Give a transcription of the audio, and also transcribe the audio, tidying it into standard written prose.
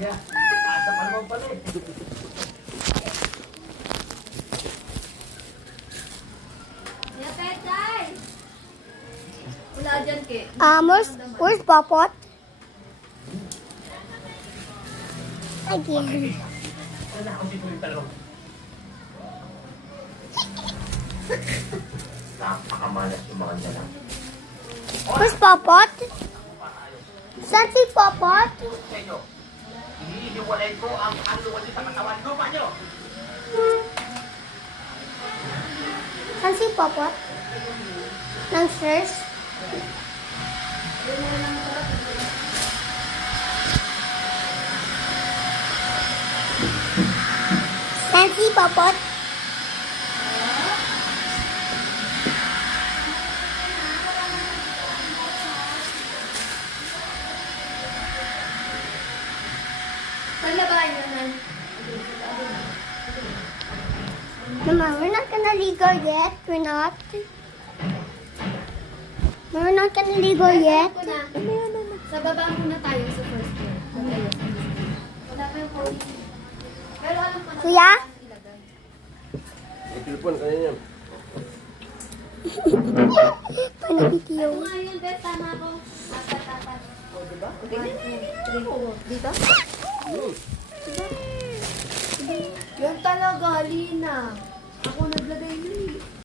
Wala dyan, Ke. Where's Popot? Again. Napakamalas yung mga nila. Where's Popot? Saan si Popot? Sa inyo, hinihiwalay ko ang kaluluwa niyo sa katawan. Lupa niyo! Saan si Popot? Nang stairs? Saan si Popot? Paglabahin na nan. Mama, we're not gonna ligo yet. We're not. We're not gonna ligo yet. Ako na. Sa baba muna tayo sa first floor. Wala pa yung pony. Pero alam ko na. Kuya? Ilagay. Telepon kanina. Paano video? Ito nga yun, Beth. Tama ko. Apat. O, diba? Dito? Diba? Yan talaga, Lina.